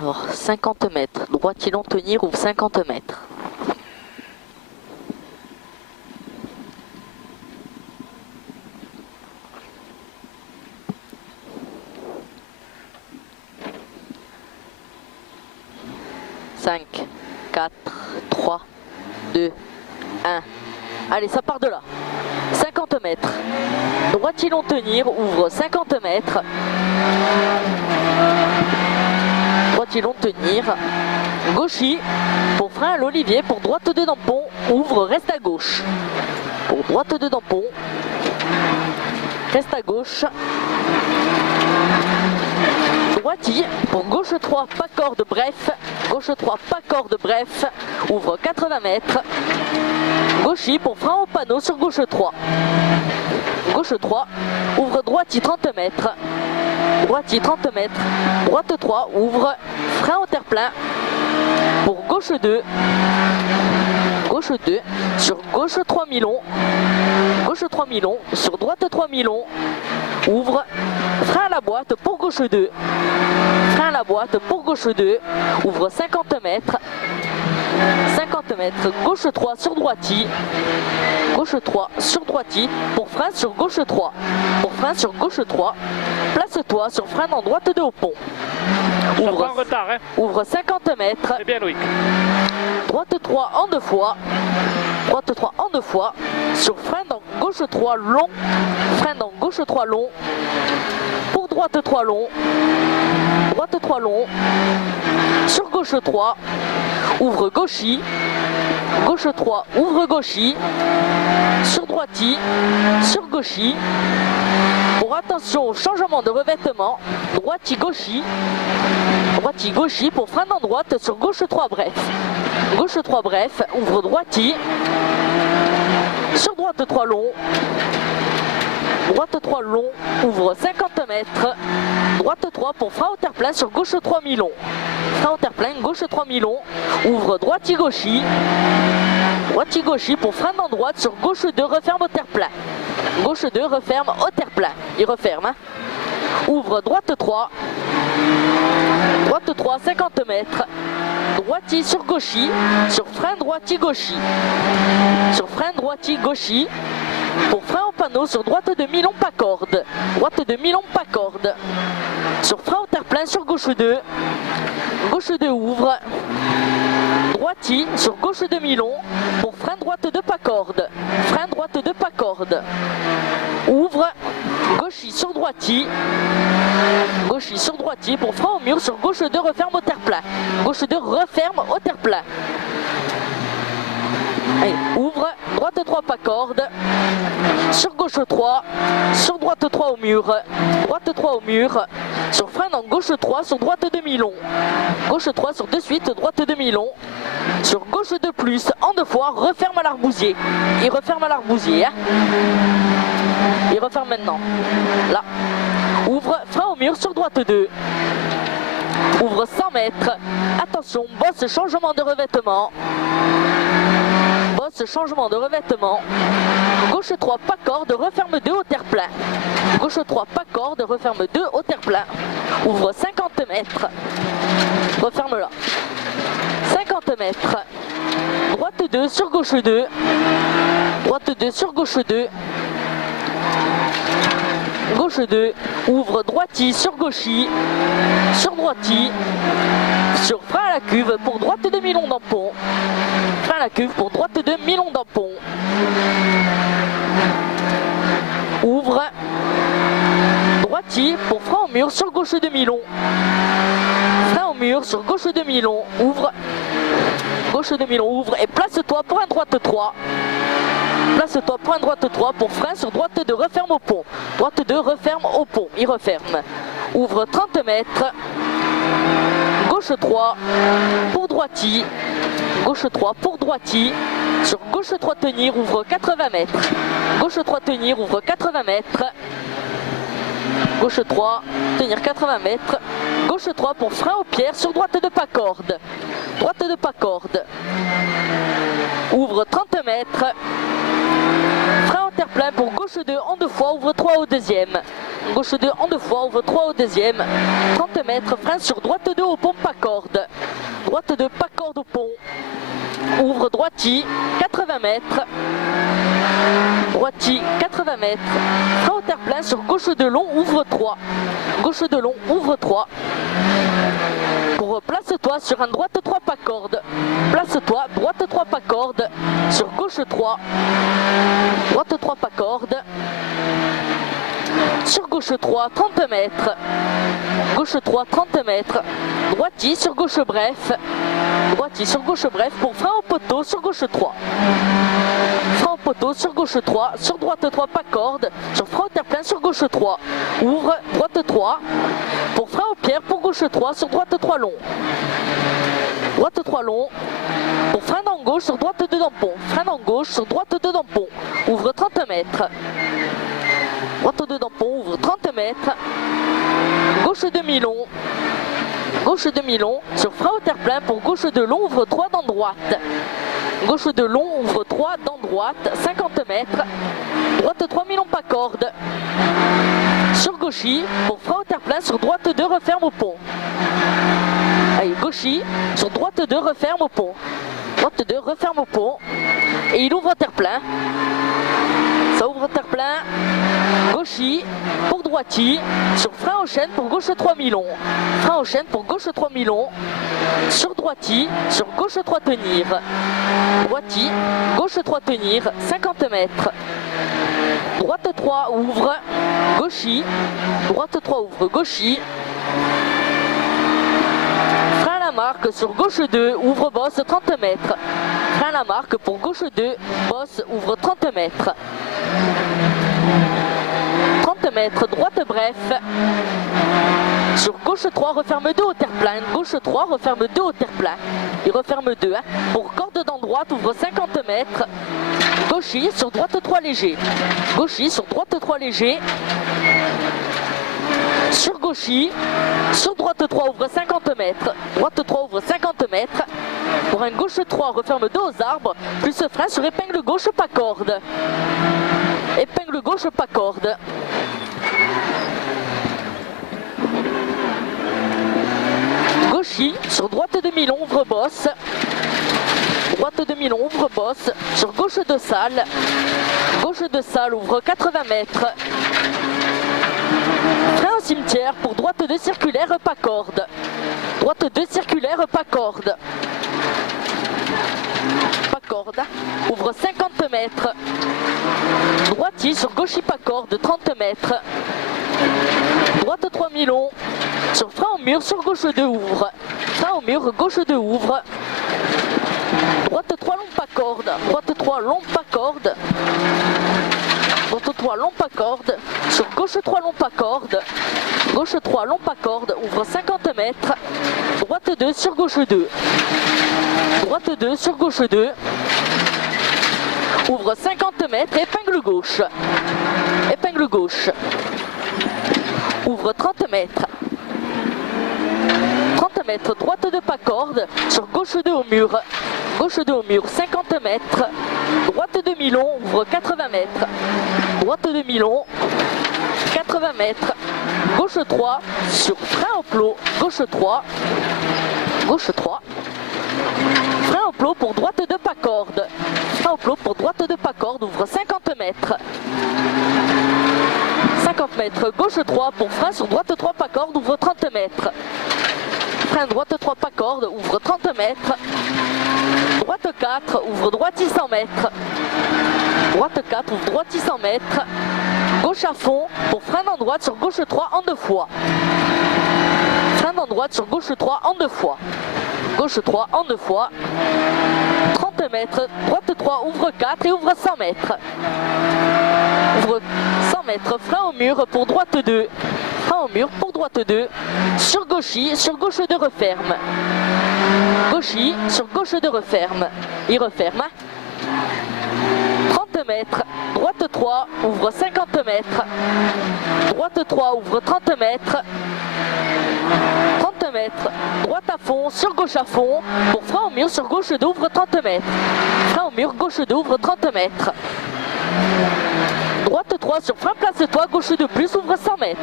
Alors, 50 mètres. Droitier long, tenir, ouvre 50 mètres. Cinq, 4, 3, 2, 1. Allez, ça part de là. 50 mètres. Droitier long, tenir, ouvre 50 mètres. Droitier long, tenir. Gauchy, pour frein à l'olivier, pour droite de dampon, ouvre, reste à gauche. Pour droite de dampon, reste à gauche. Droitier, pour gauche 3, pas corde, bref. Gauche 3, pas corde, bref. Ouvre 80 mètres. Gauchy, pour frein au panneau sur gauche 3. Gauche 3, ouvre droitier 30 mètres. Droitier 30 mètres. Droite 3, ouvre, frein au terre-plein. Pour gauche 2. Gauche 2, sur gauche 3 mi-long. Gauche 3 mi-long, sur droite 3 mi-long. Ouvre, frein à la boîte pour gauche 2. Frein à la boîte pour gauche 2. Ouvre 50 mètres. 50 mètres, gauche 3 sur droitier. Gauche 3 sur droitier. Pour frein sur gauche 3. Pour frein sur gauche 3. Place-toi sur frein en droite 2 au pont. Ouvre, en retard, hein. Ouvre 50 mètres. C'est bien, Loïc. Droite 3 en 2 fois. Droite 3 en 2 fois. Sur frein dans gauche 3 long. Frein dans gauche 3 long. Pour droite 3 long. Droite 3 long. Sur gauche 3. Ouvre gauchy. Gauche 3. Ouvre gauchy. Sur droitier. Sur gauchy. Pour attention au changement de revêtement. Droitier gauchy. Droitier gauchy pour frein en droite sur gauche 3 bref. Gauche 3 bref, ouvre droitier. Sur droite 3 long. Droite 3 long, ouvre 50 mètres. Droite 3 pour frein au terre-plein sur gauche 3 mi-long. Frein au terre-plein, gauche 3 mi-long. Ouvre droitier gauchy. Droitier gauchy pour frein en droite sur gauche 2, referme au terre-plein. Gauche 2, referme au terre-plein. Il referme. Hein. Ouvre droite 3. Droite 3, 50 mètres. Droitier sur gauchy. Sur frein droitier gauchy. Sur frein droitier gauchy. Pour frein au panneau sur droite de mi-long pas corde. Droite de mi-long pas corde. Sur frein au terre-plein sur gauche 2. Gauche 2 ouvre. Droitier sur gauche de mi-long. Pour frein droite de pas corde. Frein droite de pas corde. Ouvre. Gauchy sur droitier. Gauchy sur droitier pour frein au mur sur gauche 2 referme au terre-plein. Gauche 2 referme au terre-plein. Allez, ouvre, droite 3 pas corde, sur gauche 3, sur droite 3 au mur, droite 3 au mur, sur frein dans gauche 3, sur droite demi-long, gauche 3 sur de suite, droite demi-long, sur gauche 2 plus, en 2 fois, referme à l'arbousier, il referme à l'arbousier, hein. Il referme maintenant, là, ouvre, frein au mur sur droite 2, ouvre 100 mètres, attention, bosse changement de revêtement. Bosse changement de revêtement. Gauche 3 pas corde, referme 2 au terre-plein. Gauche 3 pas corde, referme 2 au terre-plein. Ouvre 50 mètres. Referme là. 50 mètres. Droite 2 sur gauche 2. Droite 2 sur gauche 2. Gauche 2. Ouvre droitier sur gauchy. Sur droitier. Sur frein à la cuve pour droite de mi-long dampon. Frein à la cuve pour droite de mi-long dampon. Ouvre. Droitier pour frein au mur sur gauche de mi-long. Frein au mur sur gauche de mi-long. Ouvre. Gauche de mi-long ouvre et place-toi pour un droite 3. Place-toi pour un droite 3 pour frein sur droite 2 referme au pont. Droite 2 referme au pont. Il referme. Ouvre 30 mètres. Gauche 3 pour droitier. Gauche 3 pour droitier. Sur gauche 3 tenir, ouvre 80 mètres. Gauche 3 tenir, ouvre 80 mètres. Gauche 3, tenir 80 mètres. Gauche 3 pour frein aux pierres sur droite de pas corde. Droite de pas corde. Ouvre 30 mètres. frein en terre-plein pour gauche 2 en 2 fois, ouvre 3 au deuxième. Gauche 2 en 2 fois, ouvre 3 au deuxième. 30 mètres, frein sur droite 2 au pont, pas corde. Droite 2, pas corde au pont. Ouvre droiti, 80 mètres. Droiti, 80 mètres. Frein au terre-plein sur gauche 2 long, ouvre 3. Gauche 2 long, ouvre 3. Pour place-toi sur un droite 3 pas corde. Place-toi, droite 3 pas corde. Sur gauche 3. Droite 3 pas corde. Sur gauche 3, 30 mètres. Gauche 3, 30 mètres. Droiti sur gauche bref. Droiti sur gauche bref pour frein au poteau sur gauche 3. Frein au poteau sur gauche 3. Sur droite 3, pas corde. Sur frein au terre-plein sur gauche 3. Ouvre, droite 3. Pour frein aux pierres pour gauche 3 sur droite 3 long. Droite 3 long. Pour frein en gauche sur droite 2 dans pont. Frein en gauche sur droite 2 dans pont. Ouvre 30 mètres. Droite 2 dans pont, ouvre 30 mètres. Gauche demi-long. Gauche demi-long. Sur frein au terre-plein pour gauche 2 long, ouvre 3 dans droite. Gauche 2 long, ouvre 3 dans droite. 50 mètres. Droite 3 mi-long pas corde. Sur gauchy, pour frein au terre-plein, sur droite 2, referme au pont. Allez, gauchy, sur droite 2, referme au pont. Droite 2, referme au pont. Et il ouvre terre-plein. Ça ouvre terre-plein. Gauchy pour droiti. Sur frein aux chaînes pour gauche 3 mi-long. Frein aux chaînes pour gauche 3 mi-long. Sur droiti, sur gauche 3 tenir. Droiti, gauche 3 tenir, 50 mètres. Droite 3 ouvre, gauchy. Droite 3 ouvre, gauchy. Frein à la marque sur gauche 2, ouvre bosse 30 mètres. Frein à la marque pour gauche 2, bosse ouvre 30 mètres. 30 mètres, droite bref. Sur gauche 3, referme 2 au terre-plein. Gauche 3, referme 2 au terre-plein. Il referme 2. Hein. Pour corde dans droite, ouvre 50 mètres. Gauchy sur droite 3 léger. Gauchy sur droite 3 léger. Sur gauchy. Sur droite 3, ouvre 50 mètres. Droite 3, ouvre 50 mètres. Pour un gauche 3, referme 2 aux arbres. Plus frein sur épingle gauche, pas corde. Épingle gauche, pas corde. Gauchy, sur droite demi-long, ouvre bosse. Droite demi-long, ouvre bosse. Sur gauche de salle. Gauche de salle, ouvre 80 mètres. Frein au cimetière pour droite 2 circulaire, pas corde. Droite 2 circulaire, pas corde. Pas corde. Ouvre 50 mètres. Droiti sur gauchy pas corde, 30 mètres. Droite 3 mi-long. Sur frein au mur, sur gauche 2 ouvre. Frein au mur, gauche 2 ouvre. Droite 3 long pas corde. Droite 3 long pas corde. Droite 3 long pas corde. Sur gauche 3 long pas corde. Gauche 3 long pas corde. Ouvre 50 mètres. Droite 2 sur gauche 2. Droite 2 sur gauche 2. Ouvre 50 mètres, épingle gauche. Épingle gauche. Ouvre 30 mètres. 30 mètres, droite 2 pas corde. Sur gauche 2 au mur. Gauche 2 au mur, 50 mètres. Droite 2 mi-long, ouvre 80 mètres. Droite 2 mi-long, 80 mètres. Gauche 3, sur frein au plot. Gauche 3. Gauche 3. Frein au plot pour droite 2 pas corde. Frein au plot pour droite 2 pas corde, ouvre 50 mètres. 50 mètres, gauche 3 pour frein sur droite 3 pas corde, ouvre 30 mètres. Frein droite 3 pas corde, ouvre 30 mètres. Droite 4, ouvre droite 100 mètres. Droite 4, ouvre droite 100 mètres. Gauche à fond pour frein en droite sur gauche 3 en 2 fois. Frein en droite sur gauche 3 en 2 fois. Gauche 3 en 2 fois. 30 mètres, droite 3, ouvre 4 et ouvre 100 mètres. Ouvre 100 mètres, frein au mur pour droite 2. Frein au mur pour droite 2. Sur gauchy, sur gauche 2 referme. Gauchy, sur gauche 2 referme. Il referme. 30 mètres, droite 3, ouvre 50 mètres. Droite 3, ouvre 30 mètres. 30 mètres, droite à fond, sur gauche à fond. Pour frein au mur, sur gauche 2, ouvre 30 mètres. Frein au mur, gauche 2, ouvre 30 mètres. 3 sur frein, place-toi, gauche de plus, ouvre 100 mètres.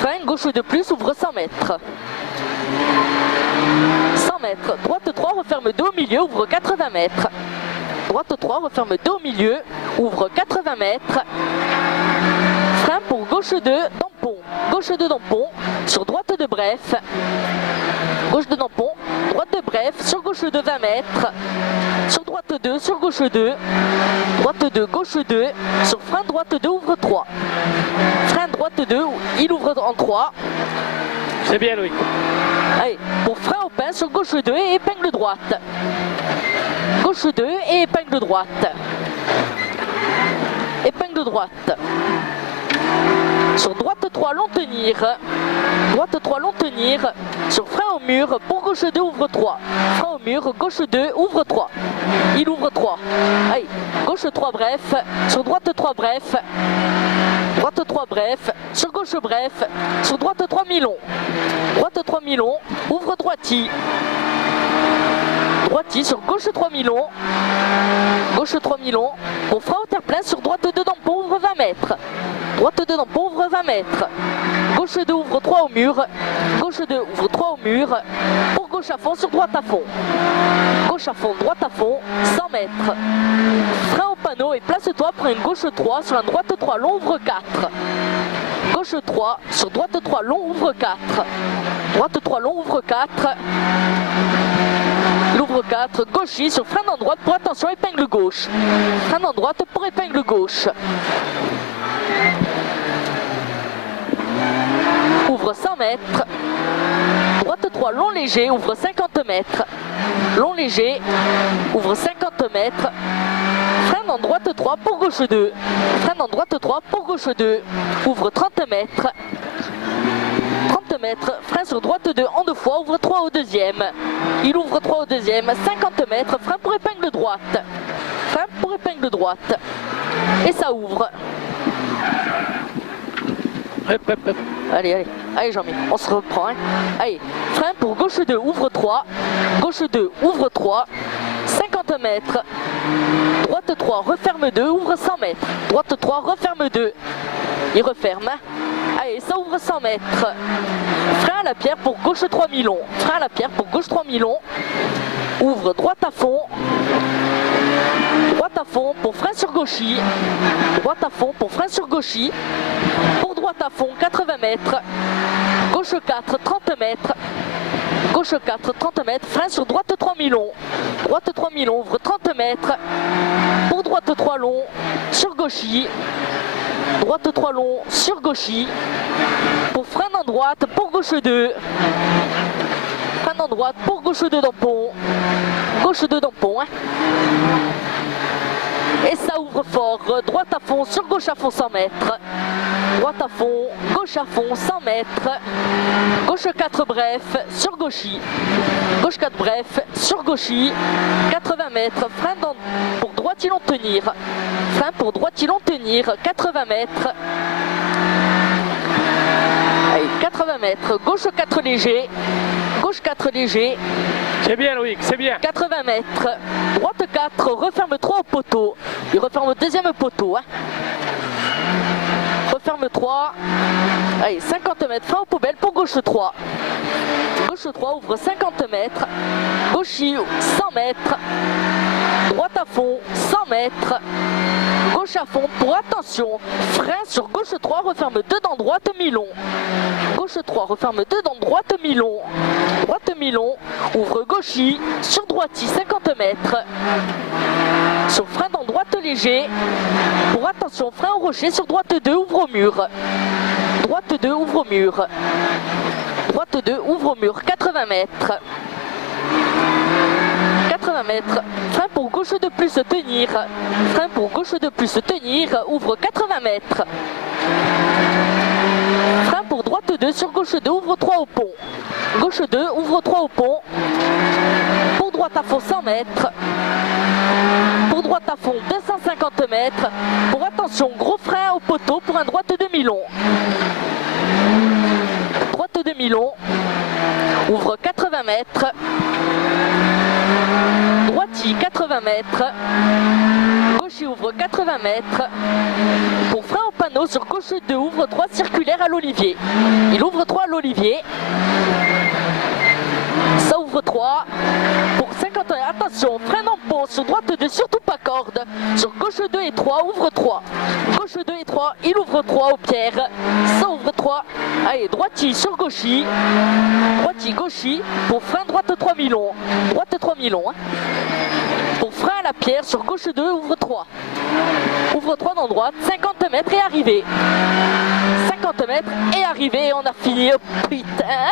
Frein, gauche de plus, ouvre 100 mètres. 100 mètres, droite 3, referme 2 au milieu, ouvre 80 mètres. Droite 3, referme 2 au milieu, ouvre 80 mètres. Frein pour gauche 2, dampon. Gauche 2, dampon, sur droite de bref. Gauche de dampon, droite de bref, sur gauche 2, 20 mètres. Sur droite 2, sur gauche 2. Droite 2, gauche 2. Sur frein droite 2, ouvre 3. Frein droite 2, il ouvre en 3. C'est bien, Loïc. Allez, pour frein au pain sur gauche 2 et épingle droite. Gauche 2 et épingle droite. Épingle droite. Sur droite 3, long tenir. Droite 3, long tenir. Sur frein au mur, pour gauche 2, ouvre 3. Frein au mur, gauche 2, ouvre 3. Il ouvre 3. Allez, gauche 3, bref. Sur droite 3, bref. Droite 3, bref. Sur gauche, bref. Sur droite 3, mi-long. Droite 3, mi-long. Ouvre droiti. Droiti sur gauche 3 mi-long. Gauche 3 mi-long. Pour frein au terre-plein sur droite 2 dampon, ouvre 20 mètres. Droite 2 dampon, ouvre 20 mètres. Gauche 2, ouvre 3 au mur. Gauche 2, ouvre 3 au mur. Pour gauche à fond sur droite à fond. Gauche à fond, droite à fond, 100 mètres. Frein au panneau et place-toi pour une gauche 3 sur la droite 3 long, ouvre 4. Gauche 3, sur droite 3 long, ouvre 4. Droite 3 long, ouvre 4. Il ouvre 4, gauchis sur frein en droite pour attention, épingle gauche. Frein en droite pour épingle gauche. Ouvre 100 mètres. Droite 3, long léger, ouvre 50 mètres. Long léger, ouvre 50 mètres. Frein en droite 3 pour gauche 2. Frein en droite 3 pour gauche 2. Ouvre 30 mètres. 30 mètres, frein sur droite 2 en 2 fois, ouvre 3 au deuxième. Il ouvre 3 au deuxième, 50 mètres, frein pour épingle droite. Frein pour épingle droite. Et ça ouvre. Allez, Jean-Mi, on se reprend. Hein. Allez, frein pour gauche 2, ouvre 3. Gauche 2, ouvre 3. 50 mètres. Droite 3, referme 2, ouvre 100 mètres. Droite 3, referme 2. Il referme. Allez, ça ouvre 100 mètres. Frein à la pierre pour gauche 3 mi-long. Frein à la pierre pour gauche 3 mi-long. Ouvre droite à fond. Droite à fond pour frein sur gauchis. Droite à fond pour frein sur gauchis. Pour droite à fond, 80 mètres. Gauche 4, 30 mètres. Gauche 4, 30 mètres. Frein sur droite 3 mi-long. Droite 3 mi-long, ouvre 30 mètres. Pour droite 3 long, sur gauchis. Droite 3 long, sur gauchis. Pour frein en droite, pour gauche 2. Frein en droite, pour gauche 2 dampon. Gauche 2 dampon. Hein. Et ça ouvre fort. Droite à fond, sur gauche à fond 100 mètres. Droite à fond, gauche à fond 100 mètres. Gauche 4 bref, sur gauchis. Gauche 4 bref, sur gauchis. 80 mètres. Frein pour droite ils long tenir. Frein pour droite ils long tenir. 80 mètres. Allez, 80 mètres. Gauche 4 léger. Gauche 4 léger. C'est bien, Loïc, c'est bien. 80 mètres. Droite 4, referme 3 au poteau. Il referme au deuxième poteau. Hein. Referme 3. Allez, 50 mètres. Frein aux poubelles pour gauche 3. Gauche 3, ouvre 50 mètres. Gauchis, 100 mètres. Droite à fond, 100 mètres. Gauche à fond pour attention. Frein sur gauche 3, referme 2 dans droite mi-long. Gauche 3, referme 2 dans droite mi-long. Droite mi-long, ouvre gauchis, sur droiti 50 mètres. Sur frein dans droite léger. Pour attention, frein au rocher sur droite 2, ouvre au mur. Droite 2, ouvre au mur. Droite 2, ouvre au mur, 80 mètres. 80 mètres. Frein pour gauche de plus tenir. Frein pour gauche de plus tenir. Ouvre 80 mètres. Frein pour droite 2 sur gauche 2. Ouvre 3 au pont. Gauche 2. Ouvre 3 au pont. Pour droite à fond 100 mètres. Pour droite à fond 250 mètres. Pour attention, gros frein au poteau pour un droite demi-long. Droite demi-long. Ouvre 80 mètres. Droiti 80 mètres. Gauche gauche, ouvre 80 mètres. Pour frein au panneau sur gauche 2, ouvre 3, circulaire à l'Olivier. Il ouvre 3 à l'Olivier. Ça ouvre 3. Pour 51, attention, freine en pont sur droite 2, surtout pas corde. Sur gauche 2 et 3, ouvre 3. Gauche 2 et 3, il ouvre 3 au Pierre. Ça ouvre 3. Allez, droiti sur gauchi. Droiti, gauchi. Pour frein droite 3 milons. Droite 3 milons. Hein. Pour frein à la Pierre sur gauche 2, ouvre 3. Ouvre 3 dans droite, 50 mètres et arrivé. 50 mètres et arrivé, on a fini. Oh, putain.